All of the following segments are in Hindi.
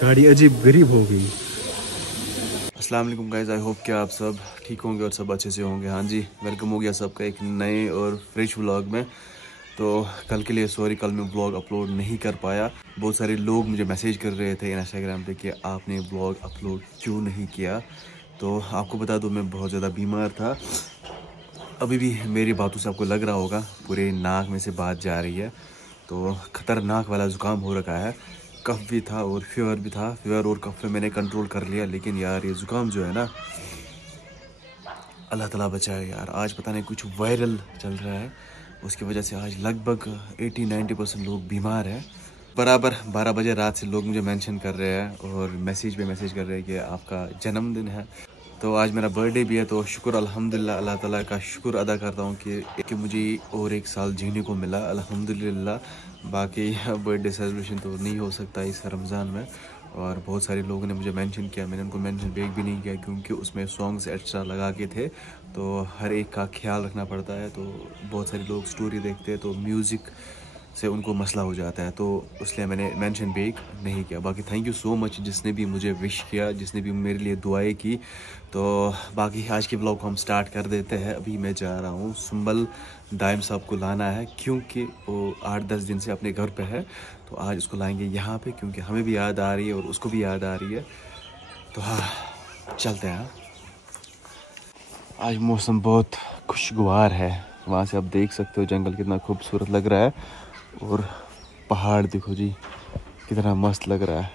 गाड़ी अजीब गरीब हो गई। अस्सलाम वालेकुम गाइस, आई होप कि आप सब ठीक होंगे और सब अच्छे से होंगे। हाँ जी, वेलकम हो गया सबका एक नए और फ्रेश व्लॉग में। तो कल के लिए सॉरी, कल मैं व्लॉग अपलोड नहीं कर पाया। बहुत सारे लोग मुझे मैसेज कर रहे थे इंस्टाग्राम पे कि आपने व्लॉग अपलोड क्यों नहीं किया। तो आपको बता दूं, मैं बहुत ज़्यादा बीमार था। अभी भी मेरी बातों से आपको लग रहा होगा पूरे नाक में से बात जा रही है। तो ख़तरनाक वाला ज़ुकाम हो रखा है, कफ भी था और फीवर भी था। फीवर और कफ पे मैंने कंट्रोल कर लिया, लेकिन यार ये ज़ुकाम जो है ना, अल्लाह ताला बचाए यार। आज पता नहीं कुछ वायरल चल रहा है, उसकी वजह से आज लगभग 80-90% लोग बीमार हैं। बराबर 12 बजे रात से लोग मुझे मेंशन कर रहे हैं और मैसेज पे मैसेज कर रहे हैं कि आपका जन्मदिन है। तो आज मेरा बर्थडे भी है, तो शुक्र अल्हम्दुलिल्लाह, अल्लाह ताला का शुक्र अदा करता हूँ कि मुझे और एक साल जीने को मिला अल्हम्दुलिल्लाह। बाकी बर्थडे सेलिब्रेशन तो नहीं हो सकता इस रमज़ान में। और बहुत सारे लोगों ने मुझे मेंशन किया, मैंने उनको मेंशन बैक भी नहीं किया क्योंकि उसमें सॉन्ग्स एक्स्ट्रा लगा के थे, तो हर एक का ख्याल रखना पड़ता है। तो बहुत सारे लोग स्टोरी देखते हैं तो म्यूज़िक से उनको मसला हो जाता है, तो इसलिए मैंने मेंशन बैक नहीं किया। बाकी थैंक यू सो मच जिसने भी मुझे विश किया, जिसने भी मेरे लिए दुआएं की। तो बाकी आज के ब्लॉग को हम स्टार्ट कर देते हैं। अभी मैं जा रहा हूँ सुंबल, दाइम साहब को लाना है क्योंकि वो 8-10 दिन से अपने घर पे है। तो आज उसको लाएंगे यहाँ पे क्योंकि हमें भी याद आ रही है और उसको भी याद आ रही है। तो हाँ, चलते हैं। आज मौसम बहुत खुशगवार है, वहाँ से आप देख सकते हो जंगल कितना खूबसूरत लग रहा है और पहाड़ देखो जी कितना मस्त लग रहा है।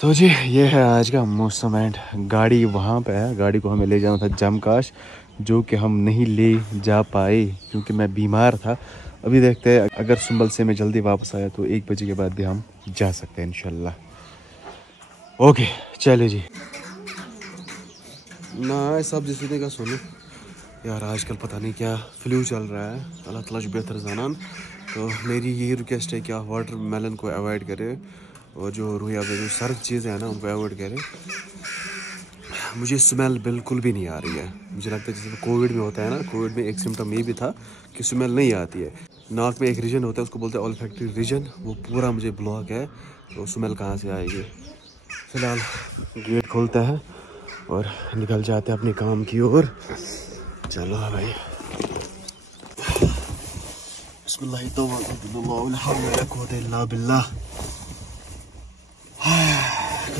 तो जी ये है आज का मौसम एंड गाड़ी वहाँ पे है। गाड़ी को हमें ले जाना था जमकाश, जो कि हम नहीं ले जा पाए क्योंकि मैं बीमार था। अभी देखते हैं, अगर सुंबल से मैं जल्दी वापस आया तो 1 बजे के बाद भी हम जा सकते हैं इंशाल्लाह। ओके चले जी। ना सब जिसने का सुनो यार, आजकल पता नहीं क्या फ्लू चल रहा है, अल्लाह ताला जो बेहतर जानन। तो मेरी ये रिक्वेस्ट है कि आप वाटर मेलन को अवॉइड करें और जो रूह पे जो सर्द चीज़ें हैं ना उनको अवॉइड करें। मुझे स्मेल बिल्कुल भी नहीं आ रही है। मुझे लगता है जैसे कोविड में होता है ना, कोविड में एक सिम्टम ये भी था कि स्मेल नहीं आती है। नाक में एक रीजन होता है, उसको बोलते हैं ऑल्फैक्टरी रीजन, वो पूरा मुझे ब्लॉक है, तो स्मेल कहाँ से आएगी। फिलहाल गेट खोलता है और निकल जाते हैं अपने काम की ओर। चलो भाई,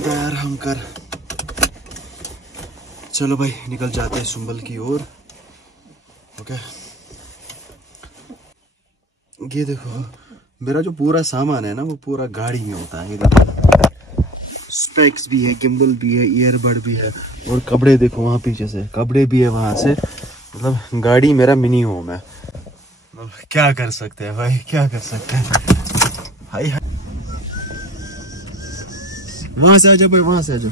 यार हम कर, चलो भाई निकल जाते हैं सुंबल की ओर। ओके, ये देखो मेरा जो पूरा सामान है ना वो पूरा गाड़ी में होता है। ये देखो स्पेक्स भी है, गिम्बल भी है, ईयरबड भी है और कपड़े देखो वहाँ पीछे से कपड़े भी है वहाँ से। मतलब गाड़ी मेरा मिनी होम है। क्या कर सकते हैं भाई, क्या कर सकते हैं। हाय हाय, वहां से आ जाओ भाई, वहां से आ जाओ।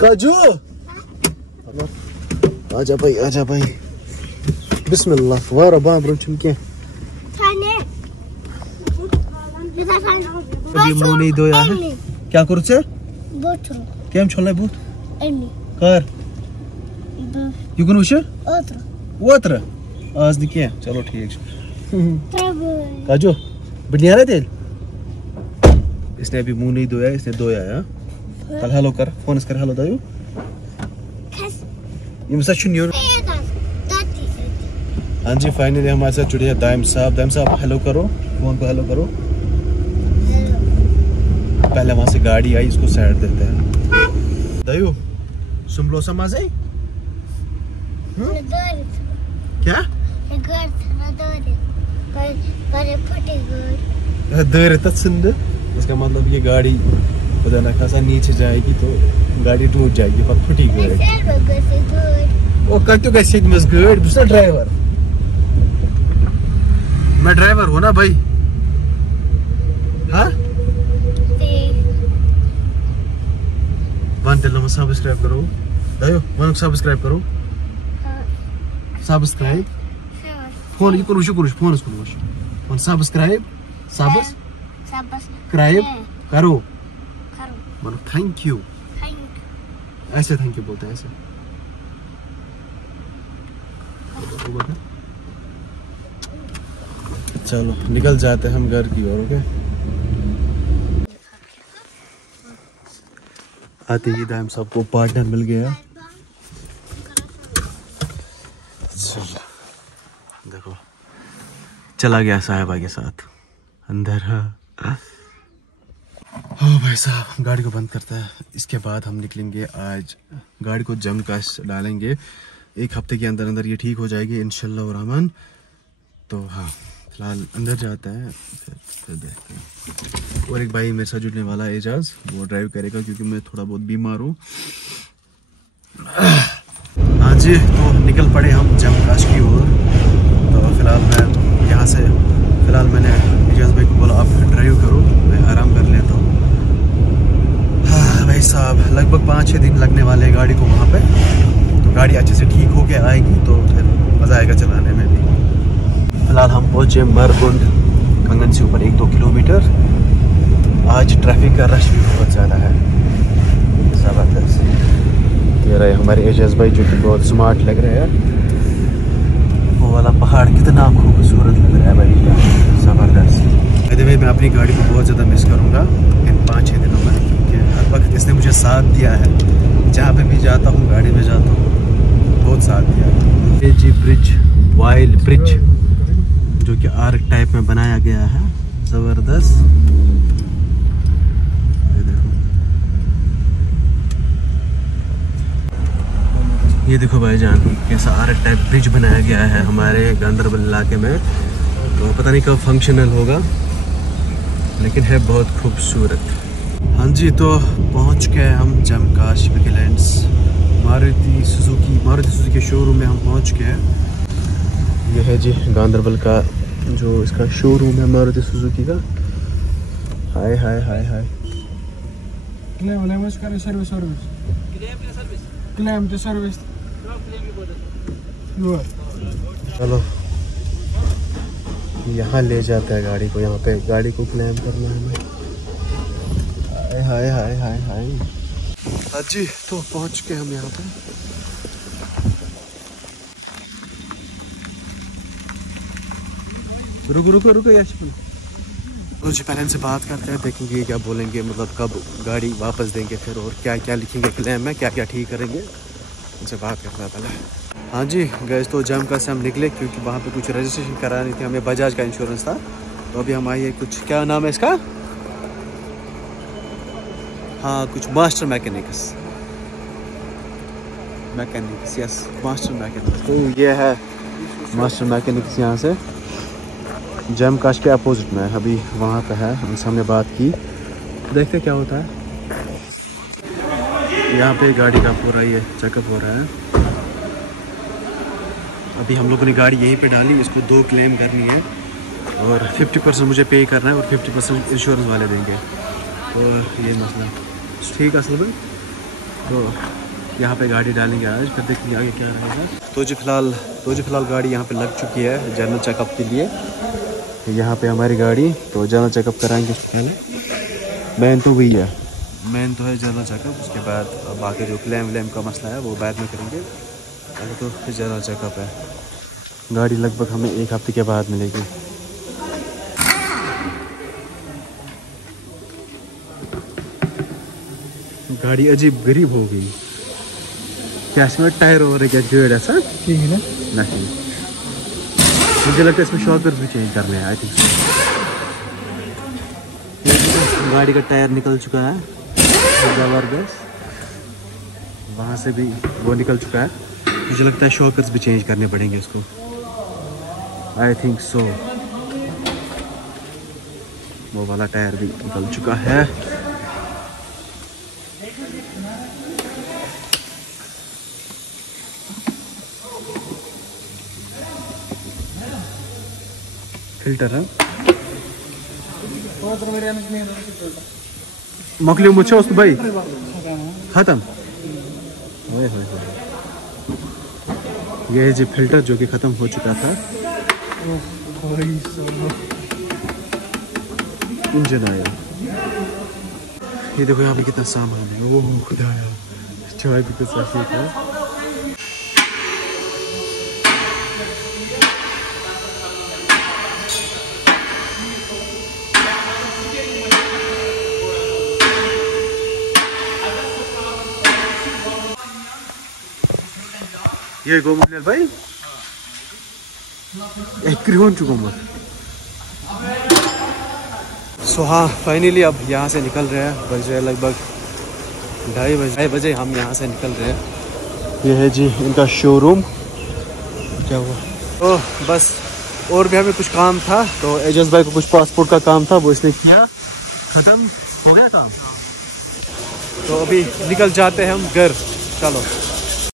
काजू आजा भाई, आजा भाई। बिस्मिल्लाह वाह रब्बा ब्रोचम के अभी मुंह नहीं धोया है। क्या करू छे केम छोले बूट कर युगन उशे ओत्र आज निके। चलो ठीक है। काजू बढ़िया रहे तेल। इसने अभी मुंह नहीं धोया, इसने धोया है। कल हेलो कर, फोन कर हेलो दायु ये सच न्यू। हाँ जी, फाइनली हमारे साथ जुड़े हैं दाइम साहब। दाइम साहब हेलो करो, फोन को हेलो करो। पहले वहां से गाड़ी आई, इसको साइड देते हैं। दायु सुमलो समाज है क्या दर तत्संद, इसका मतलब ये गाड़ी खुदा ना खासा नीचे जाएगी तो गाड़ी टूट जाएगी, पर फटी गाड़ी। वो कतो कैसे मस गाड़ी दूसरा ड्राइवर, मैं ड्राइवर हूँ ना भाई। हाँ वन तेल सब्सक्राइब करो दायो, वन सब्सक्राइब करो, सब्सक्राइब फोन ये करो शुक्र फोन इसको फोन सब्सक्राइब सब्सक्राइब करो मन थैंक यू। ऐसे थैंक यू बोलते हैं ऐसे। चलो निकल जाते हैं हम घर की ओर। ओके, आते ही टाइम सबको पार्टनर मिल गया। चलो देखो चला गया साहिबा के साथ अंदर। हाँ भाई साहब गाड़ी को बंद करता है। इसके बाद हम निकलेंगे। आज गाड़ी को जम काश डालेंगे, 1 हफ्ते के अंदर अंदर ये ठीक हो जाएगी इंशाल्लाह और रहमान। तो हाँ फिलहाल अंदर जाता है, फिर देखते हैं। और एक भाई मेरे साथ जुड़ने वाला है एजाज, वो ड्राइव करेगा क्योंकि मैं थोड़ा बहुत बीमार हूँ। हाँ जी, तो निकल पड़े हम जम काश की ओर। तो फिलहाल मैं यहाँ से मैंने एजाज भाई को बोला आप ड्राइव करो, मैं आराम कर लेता हूँ। हाँ भाई साहब लगभग 5-6 दिन लगने वाले हैं गाड़ी को वहाँ पे। तो गाड़ी अच्छे से ठीक हो के आएगी तो फिर मज़ा आएगा चलाने में भी। फिलहाल हम पहुँचे मरगुंड, कंगन से ऊपर 1-2 किलोमीटर। आज ट्रैफिक का रश भी बहुत ज़्यादा है, ज़बरदस्त। ये रहे हमारे एजाज भाई जो कि बहुत स्मार्ट लग रहे हैं। वो वाला पहाड़ कितना खूबसूरत लग रहा है भाई, ज़बरदस्त। वैसे मैं अपनी गाड़ी को बहुत ज़्यादा मिस करूँगा इन 5-6 दिनों में, क्योंकि हर वक्त इसने मुझे साथ दिया है। जहाँ पे भी जाता हूँ गाड़ी में जाता हूँ, बहुत साथ दिया है। ये जी ब्रिज, वाइल्ड ब्रिज जो कि आर्क टाइप में बनाया गया है, ज़बरदस्त। ये देखो भाईजान कैसा आर्क टाइप ब्रिज बनाया गया है हमारे गांधरबल इलाके में। तो पता नहीं कब फंक्शनल होगा, लेकिन है बहुत खूबसूरत। हाँ जी, तो पहुंच गए हम जम काश विजिलेंस मारुति सुजुकी के शोरूम में हम पहुंच गए। ये है जी गांधरबल का जो इसका शोरूम है मारुति सुजुकी का। हाय हाय हाय हाय। चलो यहाँ ले जाता है गाड़ी को, यहाँ पे गाड़ी को क्लेम करना है हमें। हाय हाय हाय हाय हाय। हाँ जी, तो पहुँच के हम यहाँ पे। रुको यार। तो जी पहले इनसे बात करते हैं, देखेंगे क्या बोलेंगे, मतलब कब गाड़ी वापस देंगे फिर, और क्या क्या लिखेंगे क्लेम में, क्या क्या ठीक करेंगे, इनसे बात करना है पहले। हाँ जी गैस, तो जम का से हम निकले क्योंकि वहाँ पे कुछ रजिस्ट्रेशन करानी थी हमें, बजाज का इंश्योरेंस था। तो अभी हम आइए कुछ, क्या नाम है इसका, हाँ कुछ master mechanics, yes master mechanics. तो ये है मास्टर मैकेनिक्स यहाँ से जम काश के अपोजिट में, अभी वहाँ पे है। उनसे हमने बात की, देखते क्या होता है। यहाँ पे गाड़ी का पूरा ये चेकअप हो रहा है। अभी हम लोगों ने गाड़ी यहीं पे डाली, इसको 2 क्लेम करनी है और 50% मुझे पे करना है और 50% इंश्योरेंस वाले देंगे। तो ये मसला ठीक है असल में। तो यहाँ पे गाड़ी डालेंगे आज, फिर देखेंगे आगे क्या रहेगा। तो जी फिलहाल गाड़ी यहाँ पे लग चुकी है जनरल चेकअप के लिए। यहाँ पे हमारी गाड़ी, तो जनरल चेकअप कराएंगे पहले। मेन तो वही है, मेन तो है जनरल चेकअप। उसके बाद बाकी जो क्लेम का मसला है वो बाद में करेंगे, पहले तो जनरल चेकअप है। गाड़ी लगभग हमें 1 हफ्ते के बाद मिलेगी। गाड़ी अजीब गरीब हो गई, क्या इसमें टायर और क्या गेड़ है सर, ठीक है ना? नहीं, मुझे लगता है इसमें शॉकर्स भी चेंज करने हैं, आई थिंक। गाड़ी का टायर निकल चुका है ज़बरदस्त, वहाँ से भी वो निकल चुका है। मुझे लगता है शॉकर्स भी चेंज करने पड़ेंगे इसको, आई थिंक सो। वो वाला टायर भी निकल चुका है। फिल्टर है मकली मुझे उस भाई खत्म। ये है जी फिल्टर जो कि ख़त्म हो चुका था। इंजन आया, ये देखो यहाँ पे कितना सामान है। ओह खुदाया, चाय भी कुछ है। ये गोमुख भाई सो हाँ फाइनली अब यहाँ से निकल रहे हैं। बज रहे लगभग 2:30 बजे हम यहाँ से निकल रहे हैं। ये है जी इनका शोरूम। क्या हुआ तो बस और भी हमें कुछ काम था, तो एजाज भाई को कुछ पासपोर्ट का काम था, वो इसने किया, खत्म हो गया काम। तो अभी निकल जाते हैं हम घर। चलो।